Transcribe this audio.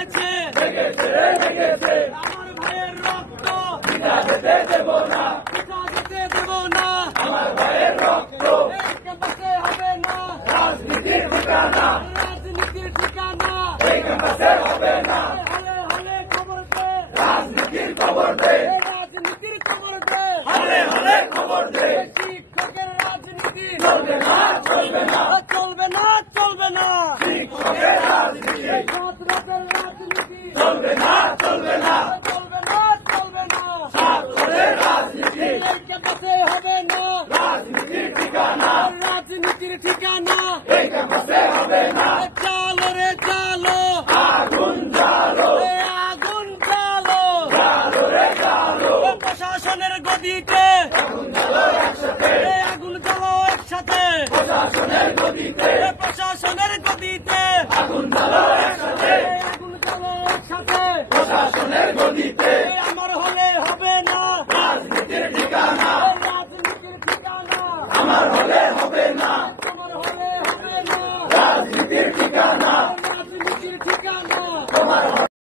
লেগেছে আমার ভাইয়ের রক্ত পিতা যেতে দেব না, পিতা যেতে দেব না, আমার ভাইয়ের রক্ত এই ক্যাম্পাসে হবে না রাজনীতির ঠিকানা, রাজনীতির ঠিকানা। এই ক্যাম্পাসে হবে না হলে হলে খবর দে, রাজনীতির খবর দে, রাজনীতির খবর দে, হলে হলে খবর দে, শিক্ষকের রাজনীতি চলবে না চলবে না, চলবে না চলবে না, শিক্ষকের রাজনীতি ছাত্রদের রাজনীতি চলবে না চলবে না, চলবে না চলবে না, ছাত্রদের রাজনীতি এই ক্যাম্পাসে হবে না রাজনীতির ঠিকানা, রাজনীতির ঠিকানা। এই ক্যাম্পাসে হবে না চালো রে চালো, আগুন জ্বালো, এ আগুন চালো, জ্বালো রে জ্বালো, প্রশাসনের গদিতে আগুন জ্বালো একসাথে, এ আগুন জ্বালো একসাথে, প্রশাসনের গদিতে এ প্রশাসনের গদিতে আগুন জ্বালো একসাথে, এ আগুন জ্বালো একসাথে। প্রশাসনের গদিতে এ আমার হলে হবে না রাজনীতির ঠিকানা, এ রাজনীতির ঠিকানা, আমার হলে হবে না তোমার হলে হবে না রাজনীতির ঠিকানা, রাজনীতির ঠিকানা। তোমার